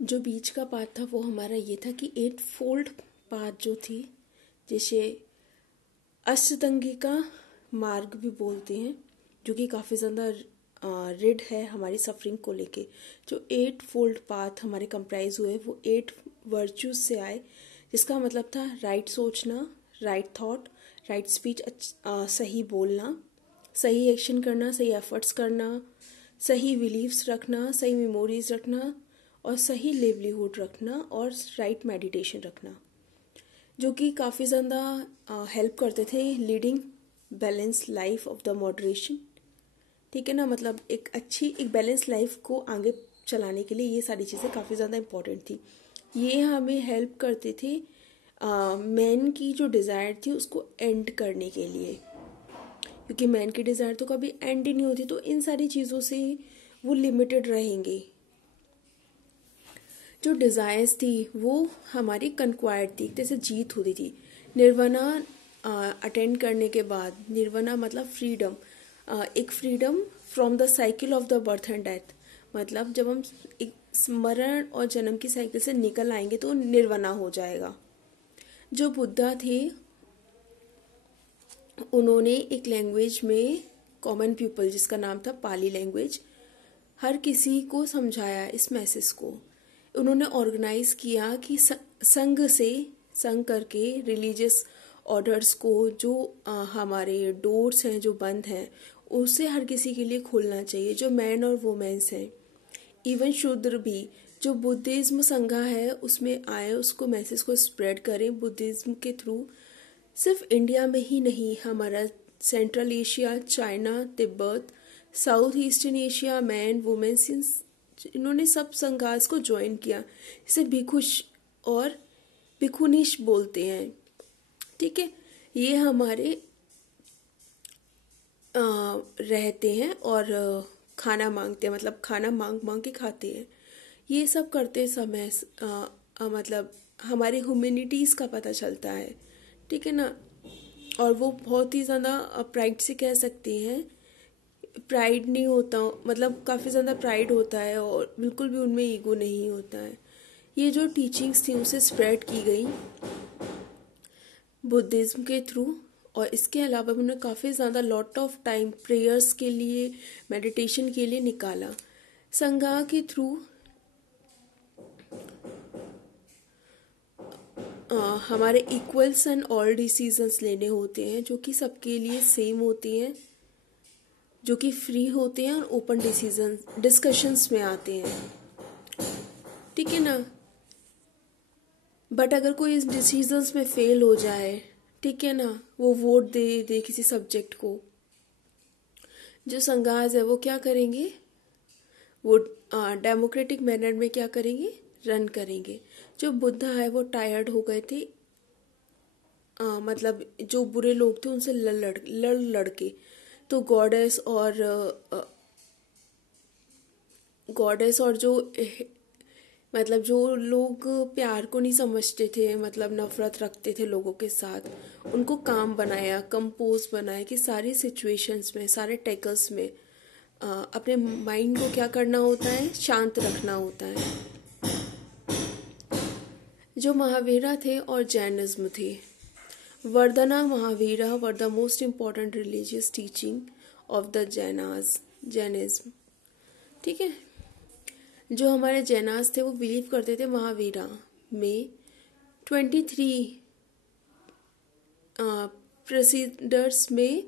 जो बीच का पाथ था वो हमारा ये था कि 8 फोल्ड पाथ जो थी, जिसे अष्टदंगी का मार्ग भी बोलते हैं, जो कि काफ़ी ज़्यादा रिड है हमारी सफरिंग को लेके। जो 8 फोल्ड पाथ हमारे कंप्राइज हुए वो 8 वर्च्यूज से आए, जिसका मतलब था राइट सोचना, राइट थॉट, राइट स्पीच, सही बोलना, सही एक्शन करना, सही एफर्ट्स करना, सही बिलीव्स रखना, सही मेमोरीज रखना और सही लिवलीहुड रखना और राइट मेडिटेशन रखना, जो कि काफ़ी ज़्यादा हेल्प करते थे leading balance life of the moderation. ठीक है ना, मतलब एक बैलेंस लाइफ को आगे चलाने के लिए ये सारी चीज़ें काफ़ी ज़्यादा इम्पोर्टेंट थी। ये हमें हेल्प करते थे मैन की जो डिज़ायर थी उसको एंड करने के लिए, क्योंकि मैन की डिज़ायर तो कभी एंड ही नहीं होती, तो इन सारी चीज़ों से वो लिमिटेड रहेंगे। जो डिज़ायर्स थी वो हमारी कंक्वायर्ड थी, जैसे जीत होती थी। निर्वाणा अटेंड करने के बाद, निर्वाणा मतलब फ्रीडम, एक freedom from the cycle of the birth and death, मतलब जब हम एक मरण और जन्म की साइकिल से निकल आएंगे तो निर्वाणा हो जाएगा। जो बुद्धा थे उन्होंने एक लैंग्वेज में कॉमन पीपल, जिसका नाम था पाली लैंग्वेज, हर किसी को समझाया इस मैसेज को। उन्होंने ऑर्गेनाइज किया कि संघ करके रिलीजियस ऑर्डर्स को, जो हमारे डोर्स हैं जो बंद हैं, उसे हर किसी के लिए खोलना चाहिए, जो मैन और वुमेन्स हैं, इवन शूद्र भी। जो बुद्धिज्म संघा है उसमें आए, उसको मैसेज को स्प्रेड करें बुद्धिज्म के थ्रू। सिर्फ इंडिया में ही नहीं, हमारा central Asia, China, Tibet, south eastern Asia, man women's, इन्होंने सब संघास को ज्वाइन किया। इसे भिखुश और भिखुनिश बोलते हैं। ठीक है, ये हमारे रहते हैं और खाना मांगते हैं, मतलब खाना मांग मांग के खाते हैं। ये सब करते समय मतलब हमारे ह्यूमैनिटीज़ का पता चलता है। ठीक है ना, और वो बहुत ही ज़्यादा प्राइड से कह सकते हैं, प्राइड नहीं होता, मतलब काफ़ी ज़्यादा प्राइड होता है और बिल्कुल भी उनमें ईगो नहीं होता है। ये जो टीचिंग्स थी उसे स्प्रेड की गई बुद्धिज़्म के थ्रू, और इसके अलावा उन्होंने काफ़ी ज़्यादा लॉट ऑफ टाइम प्रेयर्स के लिए, मेडिटेशन के लिए निकाला। संघा के थ्रू हमारे इक्वल्स एंड ऑल डिसीजंस लेने होते हैं, जो कि सबके लिए सेम होते हैं, जो कि फ्री होते हैं और ओपन डिस्कशंस में आते हैं। ठीक है ना, बट अगर कोई इस डिसीजंस में फेल हो जाए, ठीक है ना, वो वोट दे दे किसी सब्जेक्ट को, जो संघास है वो क्या करेंगे, वो डेमोक्रेटिक मैनर में क्या करेंगे, रन करेंगे। जो बुद्धा है वो टायर्ड हो गए थे, मतलब जो बुरे लोग थे उनसे लड़ के, तो गॉडेस और जो मतलब जो लोग प्यार को नहीं समझते थे, मतलब नफरत रखते थे लोगों के साथ, उनको काम बनाया, कंपोज बनाया कि सारी सिचुएशंस में, सारे टैकल्स में अपने माइंड को क्या करना होता है, शांत रखना होता है। जो महावीरा थे और जैनिज्म थे, Vardhamana Mahavira were the most important religious teaching of the Jainism. ठीक है, जो हमारे जैनास थे वो बिलीव करते थे महावीरा में 23 प्रोसीडर्स में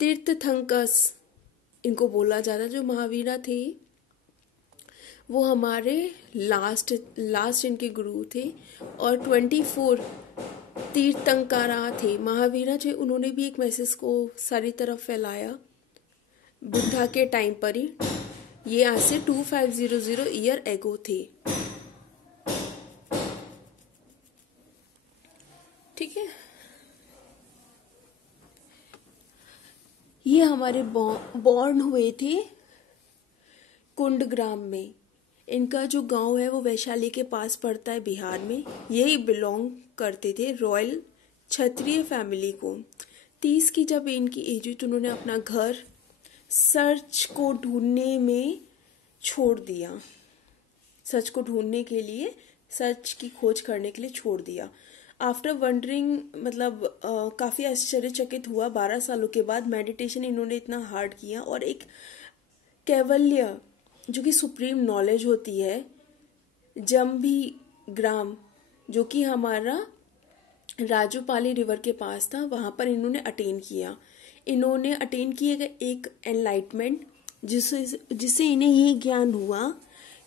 तीर्थंकर्स इनको बोला जाता। जो महावीरा थे वो हमारे लास्ट इनके गुरु थे, और 24 तीर्थंकरा थे। महावीरा थे, उन्होंने भी एक मैसेज को सारी तरफ फैलाया बुद्धा के टाइम पर ही। ये आज से 2500 ईयर एगो थे। ठीक है, ये हमारे बॉर्न हुए थे कुंडग्राम में। इनका जो गांव है वो वैशाली के पास पड़ता है, बिहार में। यही बिलोंग करते थे रॉयल क्षत्रिय फैमिली को। 30 की जब इनकी एज हुई तो उन्होंने अपना घर सर्च को ढूंढने में छोड़ दिया। सच को ढूंढने के लिए, सच की खोज करने के लिए छोड़ दिया। आफ्टर वंडरिंग मतलब काफ़ी आश्चर्यचकित हुआ, 12 सालों के बाद मेडिटेशन इन्होंने इतना हार्ड किया और एक कैवल्य जो कि सुप्रीम नॉलेज होती है, जम्भी ग्राम जो कि हमारा राजूपाली रिवर के पास था, वहां पर इन्होंने अटेन किया। इन्होंने अटेन किया एक एनलाइटमेंट जिससे इन्हें ये ज्ञान हुआ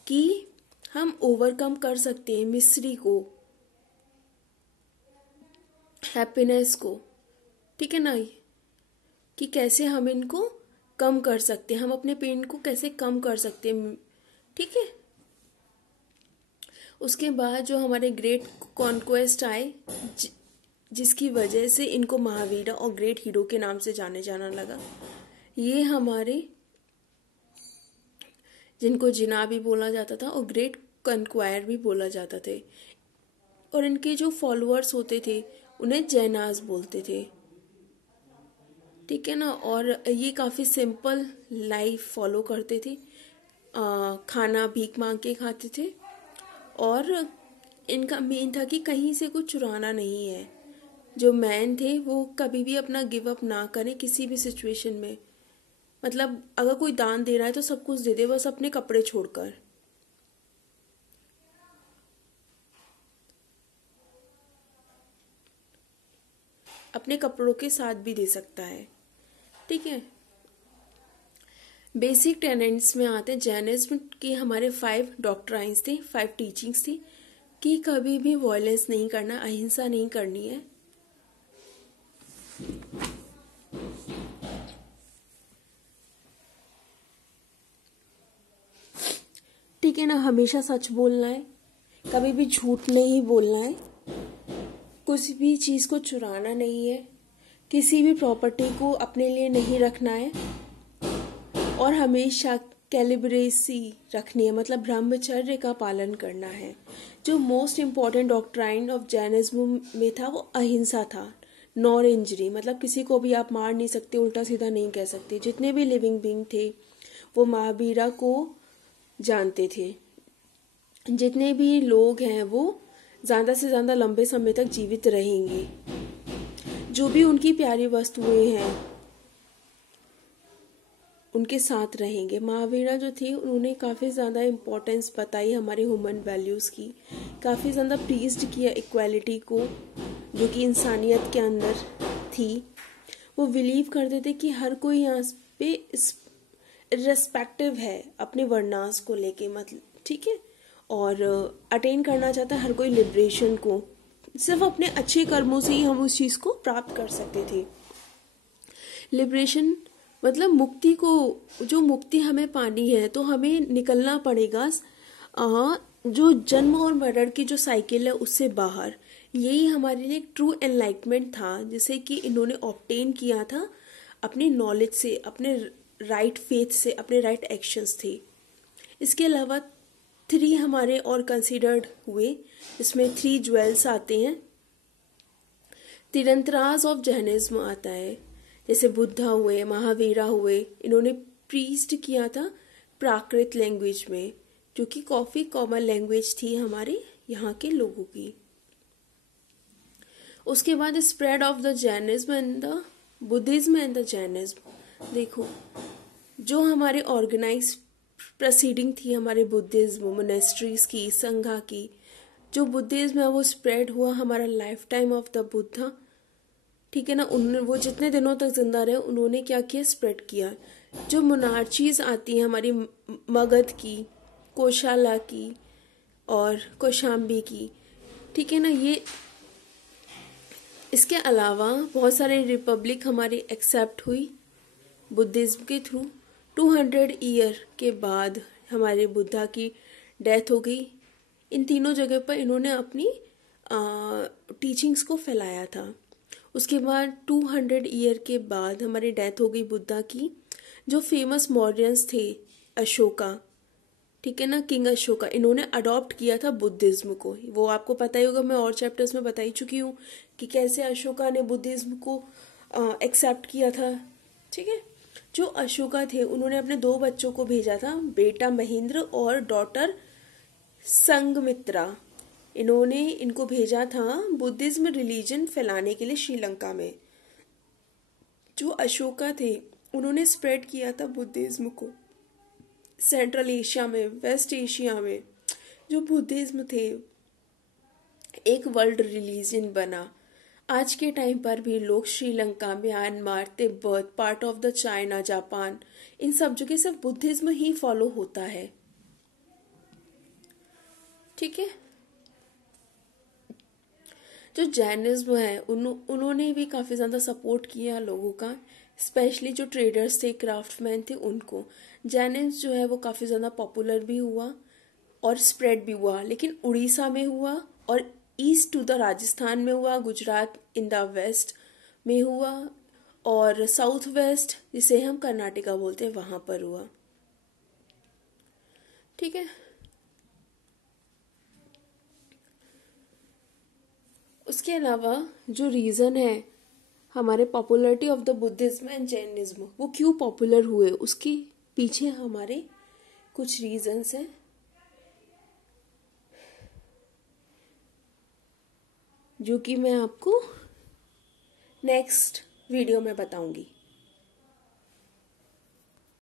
कि हम ओवरकम कर सकते हैं मिस्ट्री को, हैप्पीनेस को, ठीक है ना, कि कैसे हम इनको कम कर सकते हैं, हम अपने पेन को कैसे कम कर सकते हैं, ठीक है। उसके बाद जो हमारे ग्रेट कॉन्क्वेस्ट आए, जिसकी वजह से इनको महावीर और ग्रेट हीरो के नाम से जाने जाना लगा। ये हमारे जिनको जिना भी बोला जाता था और ग्रेट कन्क्वायर भी बोला जाता थे, और इनके जो फॉलोअर्स होते थे उन्हें जैनाज बोलते थे, ठीक है ना। और ये काफ़ी सिंपल लाइफ फॉलो करते थे, खाना भीख मांग के खाते थे, और इनका मेन था कि कहीं से कुछ चुराना नहीं है। जो मैन थे वो कभी भी अपना गिव अप ना करें किसी भी सिचुएशन में, मतलब अगर कोई दान दे रहा है तो सब कुछ दे दे, बस अपने कपड़े छोड़कर। अपने कपड़ों के साथ भी दे सकता है, ठीक है। बेसिक टेनेंट्स में आते हैं जैनिज्म की हमारे 5 डॉक्ट्राइन्स थे, 5 टीचिंग्स थी कि कभी भी वॉयलेंस नहीं करना, अहिंसा नहीं करनी है, ठीक है ना। हमेशा सच बोलना है, कभी भी झूठ नहीं बोलना है, कुछ भी चीज़ को चुराना नहीं है, किसी भी प्रॉपर्टी को अपने लिए नहीं रखना है, और हमेशा कैलिब्रेसी रखनी है, मतलब ब्रह्मचर्य का पालन करना है। जो most important doctrine of Jainism में था वो अहिंसा था, नॉर इंजरी, मतलब किसी को भी आप मार नहीं सकते, उल्टा सीधा नहीं कह सकते। जितने भी लिविंग बीइंग थे वो महावीरा को जानते थे, जितने भी लोग हैं वो ज़्यादा से ज़्यादा लंबे समय तक जीवित रहेंगे, जो भी उनकी प्यारी वस्तुएं हैं उनके साथ रहेंगे। महावीरा जो थी उन्होंने काफ़ी ज़्यादा इम्पोर्टेंस बताई हमारे ह्यूमन वैल्यूज़ की, काफ़ी ज़्यादा प्रीज्ड किया इक्वालिटी को जो कि इंसानियत के अंदर थी। वो बिलीव करते थे कि हर कोई यहाँ पे रिस्पेक्टिव है अपने वर्णास को लेके, मतलब ठीक है, और अटेन करना चाहता है हर कोई लिबरेशन को। सिर्फ अपने अच्छे कर्मों से ही हम उस चीज़ को प्राप्त कर सकते थे। लिबरेशन मतलब मुक्ति को, जो मुक्ति हमें पानी है तो हमें निकलना पड़ेगा जो जन्म और मरण की जो साइकिल है उससे बाहर। यही हमारे लिए एक ट्रू एनलाइटमेंट था जिसे कि इन्होंने ऑब्टेन किया था अपनी नॉलेज से, अपने राइट फेथ से, अपने राइट एक्शंस थे। इसके अलावा 3 हमारे और कंसिडर्ड हुए, इसमें 3 ज्वेल्स आते हैं। तिरंतराज ऑफ जैनिज्म आता है, जैसे बुद्धा हुए, महावीरा हुए, इन्होंने प्रीस्ट किया था प्राकृत लैंग्वेज में, जो कि काफ़ी कॉमन लैंग्वेज थी हमारे यहाँ के लोगों की। उसके बाद spread of the Jainism and the Buddhism and the Jainism. देखो जो हमारे ऑर्गेनाइज प्रोसीडिंग थी हमारे बुद्धिज्म मोनेस्ट्रीज की, संघा की, जो बुद्धिज्म है वो स्प्रेड हुआ हमारा life time of the Buddha, ठीक है ना। उन्होंने वो जितने दिनों तक जिंदा रहे उन्होंने क्या किया, स्प्रेड किया। जो मोनार्चीज आती हैं हमारी मगध की, कोशाला की और कौशाम्बी की, ठीक है ना, ये इसके अलावा बहुत सारे रिपब्लिक हमारी एक्सेप्ट हुई बुद्धिज्म के थ्रू। 200 ईयर के बाद हमारे बुद्धा की डेथ हो गई। इन तीनों जगह पर इन्होंने अपनी टीचिंग्स को फैलाया था। उसके बाद 200 ईयर के बाद हमारी डेथ हो गई बुद्धा की। जो फेमस मौर्यंस थे अशोका, ठीक है ना, किंग अशोका, इन्होंने अडॉप्ट किया था बुद्धिज्म को। वो आपको पता ही होगा, मैं और चैप्टर्स में बता ही चुकी हूँ कि कैसे अशोका ने बुद्धिज्म को एक्सेप्ट किया था, ठीक है। जो अशोका थे उन्होंने अपने 2 बच्चों को भेजा था, बेटा महेंद्र और डॉटर संघमित्रा, इन्होंने इनको भेजा था बुद्धिज्म रिलीजन फैलाने के लिए श्रीलंका में। जो अशोका थे उन्होंने स्प्रेड किया था बुद्धिज्म को सेंट्रल एशिया में, वेस्ट एशिया में। जो बुद्धिज्म थे एक वर्ल्ड रिलीजन बना। आज के टाइम पर भी लोग Sri Lanka, Myanmar, Tibet, part of the China, Japan, इन सब जगह सिर्फ बुद्धिज्म ही फॉलो होता है। ठीक है। जो जैनिज्म है उन्होंने भी काफ़ी ज़्यादा सपोर्ट किया लोगों का, स्पेशली जो ट्रेडर्स थे, क्राफ्टमैन थे, उनको। जैनिज्म जो है वो काफ़ी ज़्यादा पॉपुलर भी हुआ और स्प्रेड भी हुआ, लेकिन उड़ीसा में हुआ और ईस्ट टू द राजस्थान में हुआ, गुजरात इन द वेस्ट में हुआ और साउथ वेस्ट जिसे हम कर्नाटका बोलते हैं वहाँ पर हुआ। ठीक है। उसके अलावा जो रीज़न है हमारे popularity of the Buddhism and Jainism, वो क्यों पॉपुलर हुए, उसके पीछे हमारे कुछ रीजंस हैं जो कि मैं आपको नेक्स्ट वीडियो में बताऊंगी।